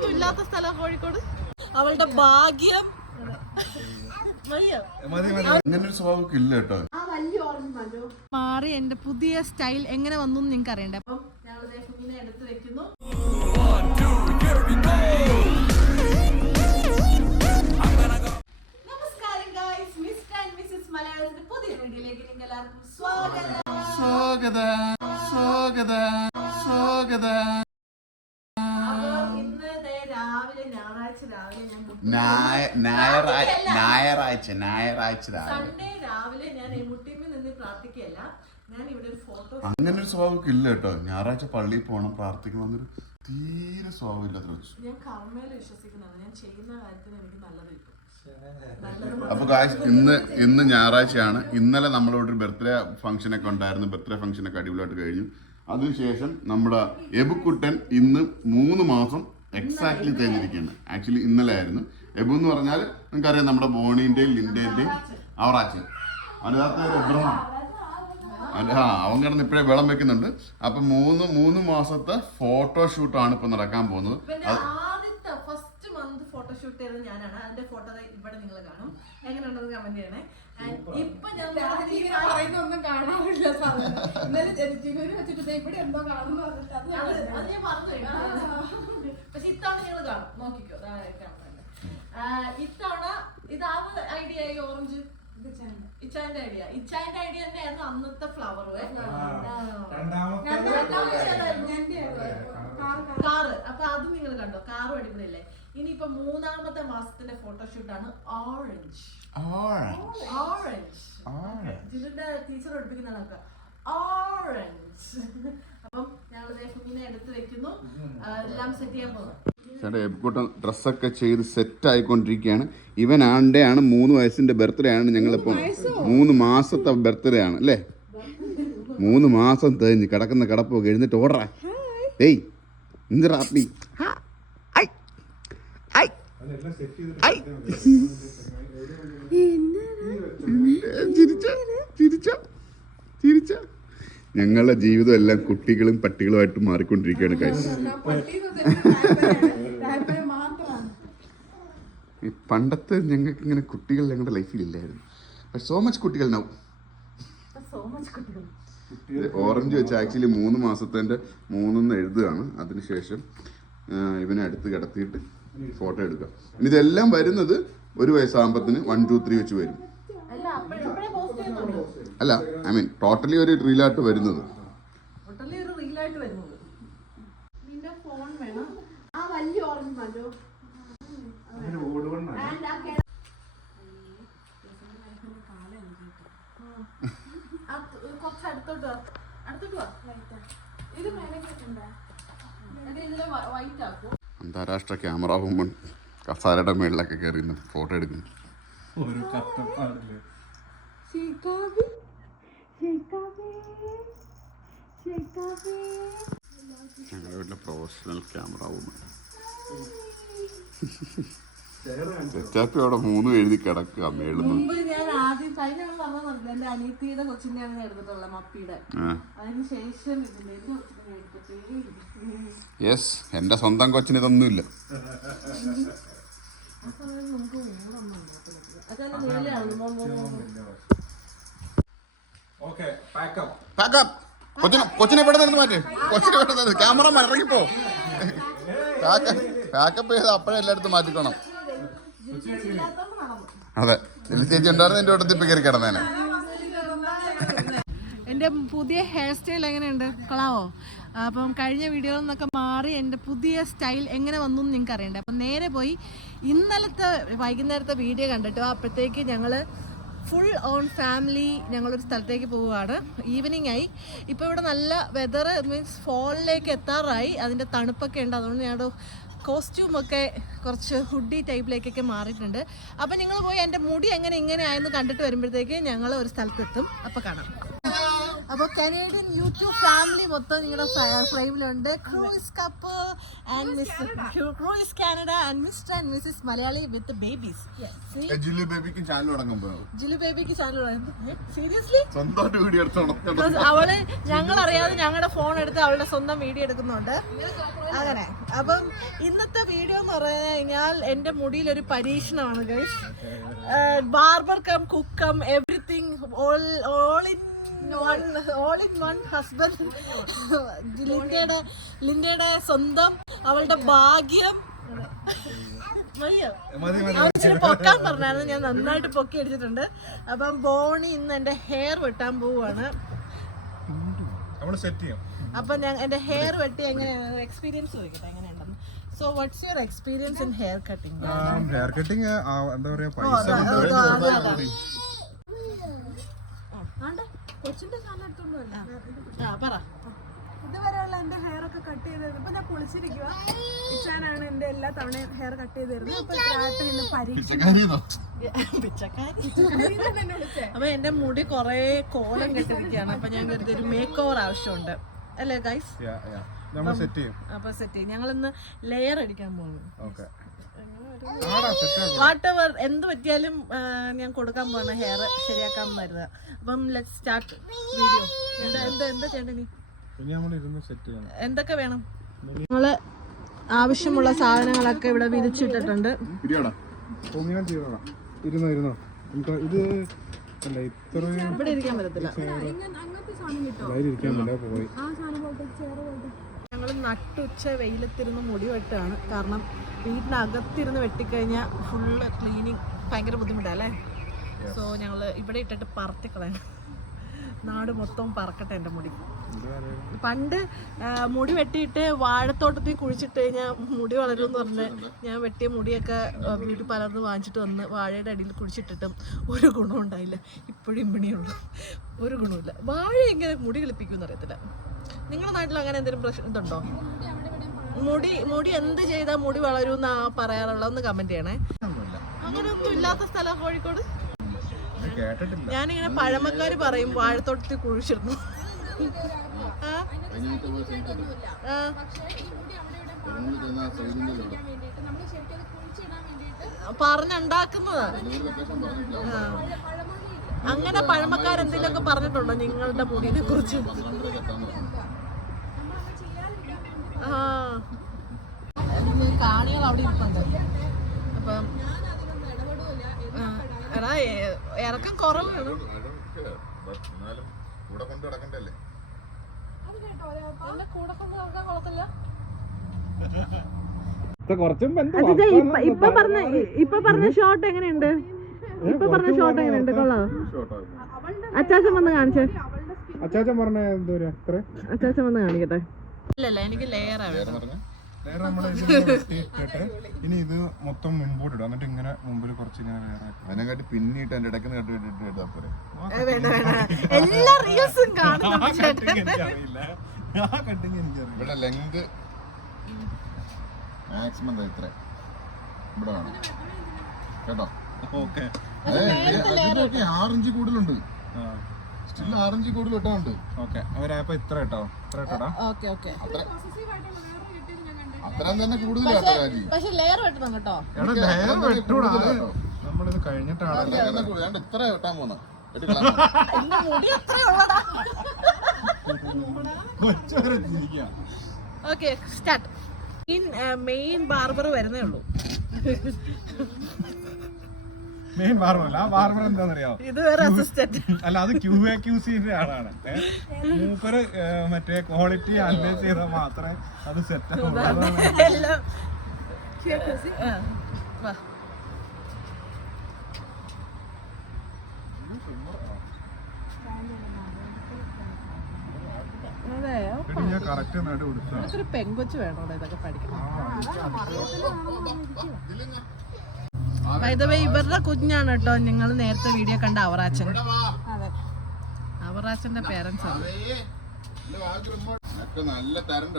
ഒന്നും ഇല്ലാത്ത സ്ഥലം കോഴിക്കോട്. അവളുടെ ഭാഗ്യം. മാറി എന്റെ പുതിയ സ്റ്റൈൽ എങ്ങനെ വന്നു നിങ്ങൾക്ക് അറിയണ്ടേ? അപ്പം കുഞ്ഞിനെ എടുത്ത് വെക്കുന്നു. സ്വാഗതം. സ്വാഗത. സ്വാഗത. സ്വാഗത. ഞായറാഴ്ച ഞായറാഴ്ച രാവിലെ. സൺഡേ രാവിലെ ഞാൻ നിന്ന് പ്രാർത്ഥിക്കുകയല്ല. ഞാൻ ഇവിടെ ഒരു ഫോട്ടോ അങ്ങനെ ഒരു സ്വഭാവം ഇല്ല കേട്ടോ. ഞായറാഴ്ച പള്ളിയിൽ പോകണം പ്രാർത്ഥിക്കണം എന്നൊരു തീരെ സ്വഭാവം ഇല്ലാത്ത ഞാൻ കർമ്മയിൽ വിശ്വസിക്കുന്നതാണ്. ഞാൻ ചെയ്യുന്ന കാര്യത്തിന് എനിക്ക് നല്ലത് കിട്ടും. നല്ലത് അപ്പൊ ഗായ്സ് ഇന്ന് ഇന്ന് ഞായറാഴ്ചയാണ്. ഇന്നലെ നമ്മളോട് ഒരു ബർത്ത്ഡേ ഫംഗ്ഷൻ ഒക്കെ ഉണ്ടായിരുന്നു. ബർത്ത്ഡേ ഫംഗ്ഷൻ ഒക്കെ അടിപൊളിയായിട്ട് കഴിഞ്ഞു. അതിനുശേഷം നമ്മുടെ എബുക്കുട്ടൻ ഇന്ന് മൂന്ന് മാസം എക്സാക്ട്ലി തേഞ്ഞിരിക്കുകയാണ് ആക്ച്വലി ഇന്നലെ ആയിരുന്നു. എബു എന്ന് പറഞ്ഞാൽ നിങ്ങൾക്കറിയാം നമ്മുടെ ബോണിന്റെയും ലിൻഡേന്റെയും അവറാച്ചൻ. അതിനകത്ത് എബ്രഹാം അല്ല ആ അവൻ കിടന്ന് ഇപ്പഴേ വെള്ളം വെക്കുന്നുണ്ട്. അപ്പൊ മൂന്ന് മൂന്ന് മാസത്തെ ഫോട്ടോഷൂട്ടാണ് ഇപ്പൊ നടക്കാൻ പോകുന്നത്. ഫോട്ടോഷൂട്ട് ചെയ്തത് ഞാനാണ്. അതിന്റെ ഫോട്ടോ ഇവിടെ നിങ്ങൾ കാണും. എങ്ങനെയുണ്ടെന്ന് കമന്റ് ചെയ്യണേ. ഇപ്പൊ ഞാൻ ഒന്നും കാണാറില്ല സാധനം ഇന്നലെ ജനിച്ചിനൂര് വെച്ചിട്ട് ദേ ഇവിടെ എന്തോ കാണുന്നു അത് ഞാൻ പറഞ്ഞു. പക്ഷെ ഇത്തവണ നിങ്ങൾ കാണും. നോക്കിക്കോ ഇത്തവണ ഇതാവ് ഐഡിയ ഈ ഓറഞ്ച് ഇച്ചാന്റെ ഐഡിയ ഇച്ചാന്റെ ഐഡിയ തന്നെയായിരുന്നു അന്നത്തെ ഫ്ലവർ കാറ്. അപ്പൊ അത് നിങ്ങൾ കണ്ടോ? കാറും അടിപൊളിയല്ലേ? ഇനിയിപ്പോ മൂന്നാമത്തെ മാസത്തിന്റെ ഫോട്ടോഷൂട്ടാണ് ഓറഞ്ച് ഓറഞ്ച് ജിതിന്റെ ടീച്ചർ പഠിപ്പിക്കുന്നതാണ് ഓറഞ്ച് അപ്പം ഞങ്ങൾ കുഞ്ഞിനെ എടുത്ത് വെക്കുന്നു. എല്ലാം സെറ്റ് ചെയ്യാൻ പോകുന്നു ചേട്ടാ എബുക്കുട്ടൻ ഡ്രസ്സൊക്കെ ചെയ്ത് സെറ്റ് ആയിക്കൊണ്ടിരിക്കുകയാണ്. ഇവൻ ആണ്ടേ ആണ് മൂന്ന് വയസ്സിന്റെ ബർത്ത്ഡേ ആണ് ഞങ്ങളിപ്പോ. മൂന്ന് മാസത്തെ ബർത്ത്ഡേ ആണ് അല്ലേ? മൂന്ന് മാസം തേഞ്ഞ് കിടക്കുന്ന കിടപ്പൊക്കെ എഴുന്നിട്ട് ഓടറാ. ഏയ് എന്ത് ഞങ്ങളുടെ ജീവിതം എല്ലാം കുട്ടികളും പട്ടികളുമായിട്ട് മാറിക്കൊണ്ടിരിക്കുകയാണ് ഈ പണ്ടത്തെ ഞങ്ങൾക്ക് ഇങ്ങനെ കുട്ടികൾ ഞങ്ങളുടെ ലൈഫിൽ ഇല്ലായിരുന്നു. സോ മച്ച് കുട്ടികൾ നൗ സോ മച്ച് കുട്ടികൾ. ഓറഞ്ച് വെച്ച് ആക്ച്വലി മൂന്ന് മാസത്തിന്റെ മൂന്നെന്ന് എഴുതുകയാണ്. അതിനുശേഷം ഇവനെ അടുത്ത് കിടത്തിയിട്ട് ഫോട്ടോ എടുക്കുക. ഇനി ഇതെല്ലാം വരുന്നത് ഒരു വയസ്സാകുമ്പത്തിന് വൺ ടു ത്രീ വെച്ച് വരും. അല്ല ഐ മീൻ ടോട്ടലി ഒരു റീലായിട്ട് വരുന്നത്. ഇത് മേലേക്കിട്ടുണ്ടോ എന്നിട്ട് ഇതിൽ വൈറ്റ് ആക്കും. അന്താരാഷ്ട്ര ക്യാമറ വുമൺ കസാരയുടെ മേളിലൊക്കെ കയറി ഫോട്ടോ എടുക്കുന്നു. ഞങ്ങളുടെ വീട്ടിലെ പ്രൊഫഷണൽ ക്യാമറ വുമൺ തെറ്റാപ്പി അവിടെ മൂന്നും എഴുതി കിടക്കുക മേളിൽ നിന്ന്. മുമ്പ് ഞാൻ ആദ്യം കഴിഞ്ഞ പറഞ്ഞത് എന്റെ അനിയത്തിയുടെ കൊച്ചിന്റെയാണ് ഞാൻ എടുത്തിട്ടുള്ളത് മപ്പിയുടെ. ആ. അതിന് ശേഷം ഇതിന്റെ എന്റെ കൊച്ചിനെ എടുത്തിട്ടേ ഇല്ല. യെസ് എന്റെ സ്വന്തം കൊച്ചിന് ഇതൊന്നും ഇല്ല കൊച്ചിനെ പെട്ടെന്ന് ഇവിടെ നിന്ന് മാറ്റി. കൊച്ചിനെ ഇവിടെ നിന്ന് ക്യാമറ ഇറങ്ങിപ്പോ പാക്കപ്പ് ചെയ്ത് അപ്പഴെല്ലായിടത്തും മാറ്റിക്കണം. അതെ. ചേച്ചി ഉണ്ടായിരുന്നു എന്റെ കൂട്ടത്തിൽ ഇപ്പൊ കയറി കിടന്നേനെ. എന്റെ പുതിയ ഹെയർ സ്റ്റൈൽ എങ്ങനെയുണ്ട്? കൊള്ളാവോ? അപ്പം കഴിഞ്ഞ വീഡിയോയിൽ നിന്നൊക്കെ മാറി എന്റെ പുതിയ സ്റ്റൈൽ എങ്ങനെ വന്നു എന്ന് നിങ്ങൾക്ക് അറിയണ്ടേ. അപ്പം നേരെ പോയി ഇന്നലത്തെ വൈകുന്നേരത്തെ വീഡിയോ കണ്ടിട്ട് അപ്പോഴത്തേക്ക് ഞങ്ങൾ ഫുൾ ഓൺ ഫാമിലി ഞങ്ങളൊരു സ്ഥലത്തേക്ക് പോവുകയാണ്. ഈവനിങ് ആയി. ഇപ്പോൾ ഇവിടെ നല്ല വെതർ മീൻസ് ഫോളിലേക്ക് എത്താറായി. അതിന്റെ തണുപ്പൊക്കെ ഉണ്ട്. അതുകൊണ്ട് ഞങ്ങളുടെ കോസ്റ്റ്യൂമൊക്കെ കുറച്ച് ഹുഡി ടൈപ്പിലേക്കൊക്കെ മാറിയിട്ടുണ്ട്. അപ്പം നിങ്ങൾ പോയി എന്റെ മുടി എങ്ങനെ ഇങ്ങനെ ആയെന്ന് കണ്ടിട്ട് വരുമ്പോഴത്തേക്ക് ഞങ്ങൾ ഒരു സ്ഥലത്തെത്തും. അപ്പോൾ കാണാം. അപ്പൊ കനേഡിയൻ യൂട്യൂബ് ഫാമിലി മൊത്തം നിങ്ങളുടെ ഫ്രെയിമിലുണ്ട് cruise cup and miss cruise Canada and Mr and Mrs Malayali with babies Jillu ബേബിക്ക് ചാനൽ തുടങ്ങുമ്പോ ജില്ലു ജിലു ബേബിക്ക് ചാനൽ സീരിയസ്ലി സ്വന്തമായിട്ട് വീഡിയോ എടുത്തോണം അവൾ ഞങ്ങൾ അറിയാതെ ഞങ്ങളുടെ ഫോൺ എടുത്ത് അവളുടെ സ്വന്തം വീഡിയോ എടുക്കുന്നുണ്ട്. അങ്ങനെ. അപ്പം ഇന്നത്തെ വീഡിയോ എന്ന് പറഞ്ഞു കഴിഞ്ഞാൽ എന്റെ മുടിയിൽ ഒരു പരീക്ഷണമാണ് guys barber cum cook cum everything all all in all in one husband ലിൻഡയുടെ ലിൻഡയുടെ സ്വന്തം അവളുടെ ഭാഗ്യം. ഇച്ചിരി പൊക്കാൻ പറഞ്ഞായിരുന്നു. ഞാൻ നന്നായിട്ട് പൊക്കി അടിച്ചിട്ടുണ്ട്. അപ്പം ബോണി ഇന്ന് എന്റെ ഹെയർ വെട്ടാൻ പോവാണ് അപ്പൊ ഞാൻ എന്റെ ഹെയർ വെട്ടി എങ്ങനെയാണ്? എക്സ്പീരിയൻസ് ചോദിക്കട്ടെ എങ്ങനെയുണ്ടെന്ന്. So what's your experience in hair cutting hair cutting എന്താ പറയാ പൈസ പറ. ഇതുവരെയുള്ള എന്റെ ഹെയർ ഒക്കെ കട്ട് ചെയ്ത് ഇപ്പൊ ഞാൻ കുളിച്ചിരിക്കുക ഇച്ചാനാണ് എന്റെ എല്ലാ തവണയും ഹെയർ കട്ട് ചെയ്ത് തരുന്നത്. അപ്പൊ രാത്രി ഇന്ന് പരീക്ഷ അപ്പൊ എന്റെ മുടി കൊറേ കോലം കെട്ടിരിക്കുകയാണ്. അപ്പൊ ഞാൻ കരുതി ഒരു മേക്ക് ഓവർ ആവശ്യമുണ്ട്. അല്ലേ ഗൈസ് അപ്പൊ സെറ്റ് ചെയ്യും. ഞങ്ങൾ ഇന്ന് ലെയർ അടിക്കാൻ പോകുന്നു ഓക്കെ ആടാ സെറ്റ് ആക്കും വാട്ട് എവർ എന്ത് പറ്റിയാലും ഞാൻ കൊടുക്കാൻ പോണ ഹെയർ ശരിയാക്കാൻ വരുന്നത് അപ്പം ലെറ്റ് സ്റ്റാർട്ട് വീഡിയോ എന്താ എന്താ എന്താ ചെയ്യണ്ട നീ? ഇനി നമ്മൾ ഇരുന്ന് സെറ്റ് ചെയ്യണം. എന്തൊക്കെ വേണം? നമ്മൾ ആവശ്യമുള്ള സാധനങ്ങളൊക്കെ ഇവിടെ വിരിച്ചിട്ടിട്ടുണ്ട്. ഇരുന്നോ ഇരുന്നോ. നമുക്ക് ഇത് അല്ല ഇത്ര ഇവിടെ ഇരിക്കാൻ പറ്റത്തില്ല. പോയി. ഞങ്ങൾ നട്ടുച്ച വെയിലത്തിരുന്ന് മുടി വെട്ടാണ്. കാരണം വീടിനകത്തിരുന്ന് വെട്ടിക്കഴിഞ്ഞാൽ ഫുള്ള് ക്ലീനിങ് ഭയങ്കര ബുദ്ധിമുട്ടല്ലേ സോ ഞങ്ങൾ ഇവിടെ ഇട്ടിട്ട് പറത്തിക്കളയണം നാട് മൊത്തം പറക്കട്ടെ എന്റെ മുടി. പണ്ട് മുടി വെട്ടിയിട്ട് വാഴത്തോട്ടത്തിൽ കുഴിച്ചിട്ട് കഴിഞ്ഞാൽ മുടി വളരും എന്ന് പറഞ്ഞ് ഞാൻ വെട്ടിയ മുടിയൊക്കെ വീട്ടിൽ ബ്യൂട്ടി പാർലറിൽ വാങ്ങിച്ചിട്ട് വന്ന് വാഴയുടെ അടിയിൽ കുഴിച്ചിട്ടിട്ടും ഒരു ഗുണവും ഉണ്ടായില്ല. ഇപ്പോഴും ഇമ്മിണിയുള്ളൂ. ഒരു ഗുണമില്ല വാഴ എങ്ങനെ മുടി കളിപ്പിക്കുമെന്ന് അറിയത്തില്ല. നിങ്ങളുടെ നാട്ടിൽ അങ്ങനെ എന്തെങ്കിലും പ്രശ്നം ഇതുണ്ടോ? മുടി മുടി എന്ത് ചെയ്താൽ മുടി വളരും എന്നാ പറയാറുള്ളതെന്ന് കമന്റ് ചെയ്യണേ. അങ്ങനെയൊന്നും ഇല്ലാത്ത സ്ഥലം കോഴിക്കോട്? ഞാനിങ്ങനെ പഴമക്കാര് പറയും വാഴത്തോട്ടത്തിൽ കുഴിച്ചിരുന്നു ആ? ആ? വേണ്ടിയിട്ട് നമ്മൾ ശരിക്കും കുഴിച്ചിടാൻ വേണ്ടിയിട്ട് പറഞ്ഞുണ്ടാക്കുന്നതാ. ആ. അങ്ങനെ പഴമക്കാരെന്തെങ്കിലുമൊക്കെ പറഞ്ഞിട്ടുണ്ടോ നിങ്ങളുടെ മുടിനെ കുറിച്ച്? കാണികൾ അവിടെ ഇരിപ്പുണ്ട് അപ്പം എടാ ഇറക്കം കുറവാണ് കൂടെ കൊണ്ട് കിടക്കണ്ടല്ലേ ഇപ്പൊ പറഞ്ഞ ഇപ്പൊ പറഞ്ഞ ഷോട്ട് എങ്ങനെയുണ്ട്? ഇപ്പൊ പറഞ്ഞ ഷോട്ട് എങ്ങനെയുണ്ട്? കൊള്ളാം. അച്ചാച്ചൻ വന്ന് കാണിച്ചേ. അച്ചാച്ചൻ പറഞ്ഞ എന്തോ അച്ചാച്ചൻ വന്ന് കാണിക്കട്ടെ. ഇല്ലല്ല എനിക്ക് ലെയർ ആണ് വേറെ നമ്മുടെ ഇട്ടിട്ട് ഇനി ഇത് മൊത്തം മുൻപോട്ട് ഇടും. എന്നിട്ട് ഇങ്ങനെ മുമ്പിൽ കുറച്ച് ഇങ്ങനെ വേറെ ആക്കും. അതിനെക്കാട്ടി പിന്നിട്ട് എന്റെ ഇടയ്ക്ക് കേട്ട് ഇട്ടിട്ട് എടുത്താ പോരെ വേണ്ട വേണ്ട. എല്ലാ റീൽസും ഇവിടെ ലെങ്ത് മാക്സിമം ഇത്ര. ഇവിടെ വേണം. കേട്ടോ? ഓക്കെ. ആറിഞ്ച് കൂടുതലുണ്ട്. സ്റ്റിൽ ആറഞ്ച് കൂടുതൽ ഇട്ടാണ്ട്. ഓക്കെ. അവരപ്പോ ഇത്ര കേട്ടോ ഇത്ര കേട്ടോടാ ഓക്കെ ഓക്കെ. അത്ര. അത്രയും തന്നെ കൂടുതലാട്ടോ രാജി പക്ഷെ ലെയർ വെട്ടണം കേട്ടോ. എടാ ലെയർ വെട്ടൂടാ. നമ്മളിത് കഴിഞ്ഞിട്ടാണ്. ഇത്ര വെട്ടാൻ പോണ okay start in main barber വരുന്നേ ഉള്ളൂ. മെയിൻ ബാർബർ അല്ല. ആ ബാർബർ എന്താണെന്നറിയോ? ഇത് വേറെ അസിസ്റ്റന്റ് അല്ല അത് ക്യൂ എ ക്യൂ സിന്റെ ആളാണ്? മൂപ്പര് മറ്റേ ക്വാളിറ്റി അനലൈസ് ചെയ്താൽ മാത്രമേ അത് സെറ്റ് ആവുള്ളൂ. പെങ്കൊച്ച് വേണോ ഇതൊക്കെ പഠിക്കണം വൈദവേ ഇവരുടെ കുഞ്ഞാണ് കേട്ടോ. നിങ്ങൾ നേരത്തെ വീഡിയോ കണ്ട അവറാച്ചൻ. അവറാച്ചന്റെ പേരൻസ് ആണ്. നല്ല തരം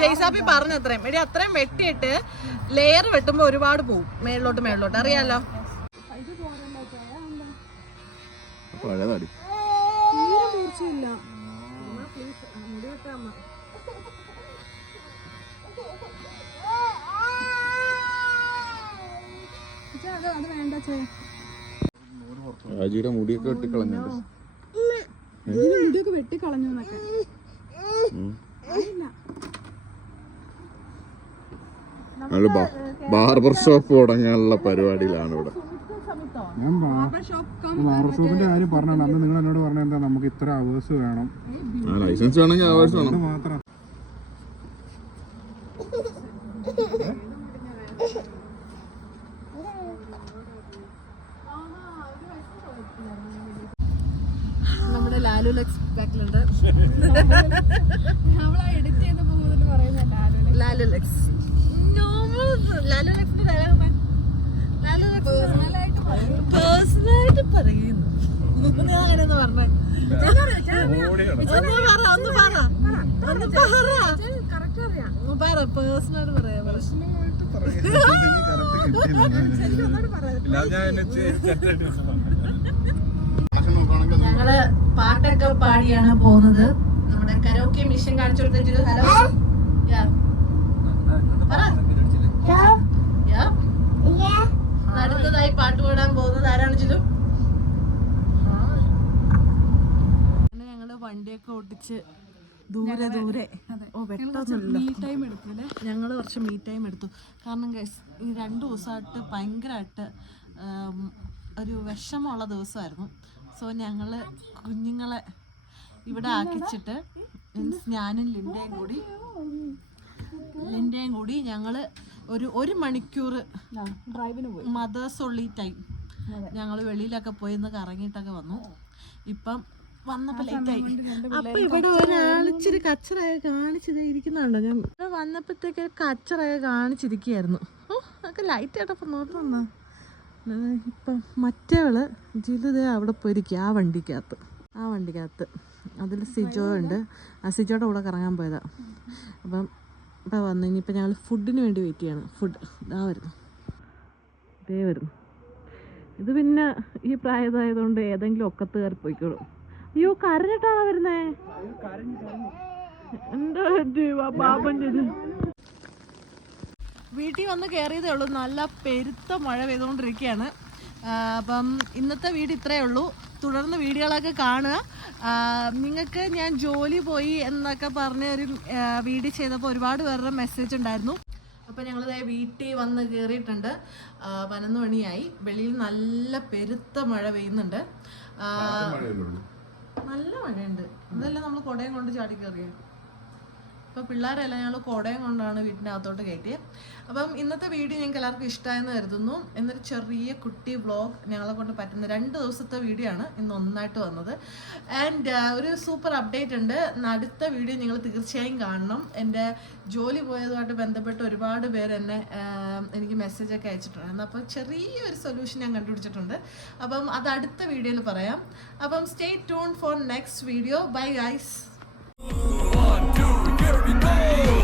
ജയ്സാപ്പി പറഞ്ഞു അത്രയും. എടി അത്രയും വെട്ടിയിട്ട് ലെയർ വെട്ടുമ്പോ ഒരുപാട് പോവും. മേളിലോട്ട് മേളിലോട്ട്. അറിയാലോ? പഴയതാടി. തീരെ മൂർച്ചയില്ല അമ്മ, please, ആ, മുടി വെട്ടാ അമ്മ. ചേച്ചാ, അത് അത് വേണ്ട ചേ രാജിയുടെ മുടിയൊക്കെ വെട്ടിക്കളഞ്ഞിട്ട് ഇതിന് മുടിയൊക്കെ വെട്ടിക്കളഞ്ഞു എന്നൊക്കെ. നമ്മൾ ബാർബർ ഷോപ്പ് തുടങ്ങാനുള്ള പരിപാടിയിലാണ് ഇവിടെ. ഞാൻ ബാർബർ ഷോപ്പ് കം ബാർബർ ഷോപ്പിന്റെ കാര്യം പറഞ്ഞു അന്ന് നിങ്ങൾ എന്നോട് പറഞ്ഞ എന്താ നമുക്ക് ഇത്ര അവേഴ്സ് വേണം. ആ ലൈസൻസ് വേണമെങ്കിൽ അവേഴ്സ് വേണം. മാത്രം. നമ്മുടെ ലാലു ലക്സ് ബാക്കിലുണ്ട് അവളെ എഡിറ്റ് ചെയ്ത് പോകുന്നതിന് പറയുന്നുണ്ട് ആരും ലാലു ലക്സ് ലാലു ലക്സിന്റെ dialogue എന്താ? ലാലു ലക്സ് പേഴ്സണലായിട്ട് പറയും. പേഴ്സണലായിട്ട് പറയുന്നു. ഞാൻ അങ്ങനെയൊന്ന് പറഞ്ഞേ. പറ ഒന്ന് പറ. ഒന്ന് ഞങ്ങൾ പാട്ടൊക്കെ പാടിയാണ് പോകുന്നത്. നമ്മുടെ കരോക്കെ മിഷൻ കാണിച്ചു കൊടുത്തിട്ട് ഹലോ? യാ. യാ. അടുത്തതായി പാട്ട് പാടാൻ പോകുന്നത് ആരാണ് ചിലു ഞങ്ങൾ വണ്ടിയൊക്കെ ഓടിച്ച് ദൂരെ ദൂരെ. ഓ വെട്ടൊന്നുമില്ല. ഞങ്ങൾ കുറച്ച് മീ ടൈം എടുത്തു. കാരണം ഈ രണ്ട് ദിവസമായിട്ട് ഭയങ്കരമായിട്ട് ഒരു വിഷമമുള്ള ദിവസമായിരുന്നു. സോ ഞങ്ങൾ കുഞ്ഞുങ്ങളെ ഇവിടെ ആക്കിച്ചിട്ട് മീൻസ് ഞാനും ലിൻഡയും കൂടി ലിൻഡയും കൂടി ഞങ്ങൾ ഒരു ഒരു മണിക്കൂർ ഡ്രൈവിന് പോയി. മദേഴ്സ് ഉള്ളി ടൈം ഞങ്ങൾ വെളിയിലൊക്കെ പോയി ഒന്ന് കറങ്ങിയിട്ടൊക്കെ വന്നു. ഇപ്പം വന്നപ്പോ ലേറ്റായി ആയി. അപ്പൊ ഇവിടെ ഒരാൾ കച്ചറയ കച്ചറയൊക്കെ കാണിച്ചത് ഇരിക്കുന്നുണ്ടോ. ഞാൻ വന്നപ്പോഴത്തേക്ക് കച്ചറയൊക്കെ കാണിച്ചിരിക്കുകയായിരുന്നു. ഓ അതൊക്കെ ലൈറ്റ് ആയിട്ടപ്പം നോക്കുന്ന ഇപ്പം മറ്റേവൾ ജിലുദേ അവിടെ പോയിരിക്കുക ആ വണ്ടിക്കകത്ത്. ആ വണ്ടിക്കകത്ത്. അതിൽ സിജോ ഉണ്ട്. ആ സിജോയുടെ കൂടെ കറങ്ങാൻ പോയതാ. അപ്പം ഇപ്പം വന്നു ഇനിയിപ്പോൾ ഞങ്ങൾ ഫുഡിന് വേണ്ടി വെയിറ്റ് ചെയ്യണം. ഫുഡ് ഇതാ വരുന്നു. ഇതേ വരുന്നു. ഇത് പിന്നെ ഈ പ്രായതായതുകൊണ്ട് ഏതെങ്കിലും ഒക്കത്ത് കയറി പോയിക്കോളും. അയ്യോ കരഞ്ഞിട്ടാണോ വരുന്നേ? എന്താ ബാബൻ ചെയ്ത് വീട്ടിൽ വന്ന് കയറിയതേ ഉള്ളൂ. നല്ല പെരുത്ത മഴ പെയ്തുകൊണ്ടിരിക്കുകയാണ്. അപ്പം ഇന്നത്തെ വീട് ഇത്രയേ ഉള്ളൂ. തുടർന്ന് വീഡിയോകളൊക്കെ കാണുക. നിങ്ങൾക്ക് ഞാൻ ജോലി പോയി എന്നൊക്കെ പറഞ്ഞ ഒരു വീഡിയോ ചെയ്തപ്പോൾ ഒരുപാട് പേരുടെ മെസ്സേജ് ഉണ്ടായിരുന്നു. അപ്പോൾ ഞങ്ങളിതേ വീട്ടിൽ വന്ന് കയറിയിട്ടുണ്ട് പതിനൊന്ന് മണിയായി. വെളിയിൽ നല്ല പെരുത്ത മഴ പെയ്യുന്നുണ്ട്. നല്ല മഴയുണ്ട്. ഇതെല്ലാം നമ്മൾ കുടയും കൊണ്ട് ചാടി കയറിയത് അപ്പോൾ പിള്ളേരെല്ലാം ഞങ്ങൾ കുടയും കൊണ്ടാണ് വീടിന്റെ അകത്തോട്ട് കയറ്റിയത് അപ്പം ഇന്നത്തെ വീഡിയോ ഞങ്ങൾക്ക് എല്ലാവർക്കും ഇഷ്ടമായെന്ന് കരുതുന്നു. എന്നൊരു ചെറിയ കുട്ടി വ്ളോഗ് ഞങ്ങളെ കൊണ്ട് പറ്റുന്ന രണ്ട് ദിവസത്തെ വീഡിയോ ആണ് ഇന്ന് ഒന്നായിട്ട് വന്നത്. ആൻഡ് ഒരു സൂപ്പർ അപ്ഡേറ്റ് ഉണ്ട്. അടുത്ത വീഡിയോ നിങ്ങൾ തീർച്ചയായും കാണണം. എന്റെ ജോലി പോയതുമായിട്ട് ബന്ധപ്പെട്ട് ഒരുപാട് പേര് എന്നെ എനിക്ക് മെസ്സേജൊക്കെ അയച്ചിട്ടുണ്ട് അപ്പോൾ ചെറിയൊരു സൊല്യൂഷൻ ഞാൻ കണ്ടുപിടിച്ചിട്ടുണ്ട്. അപ്പം അത് അടുത്ത വീഡിയോയിൽ പറയാം. അപ്പം stay tune for next video bye guys dominou.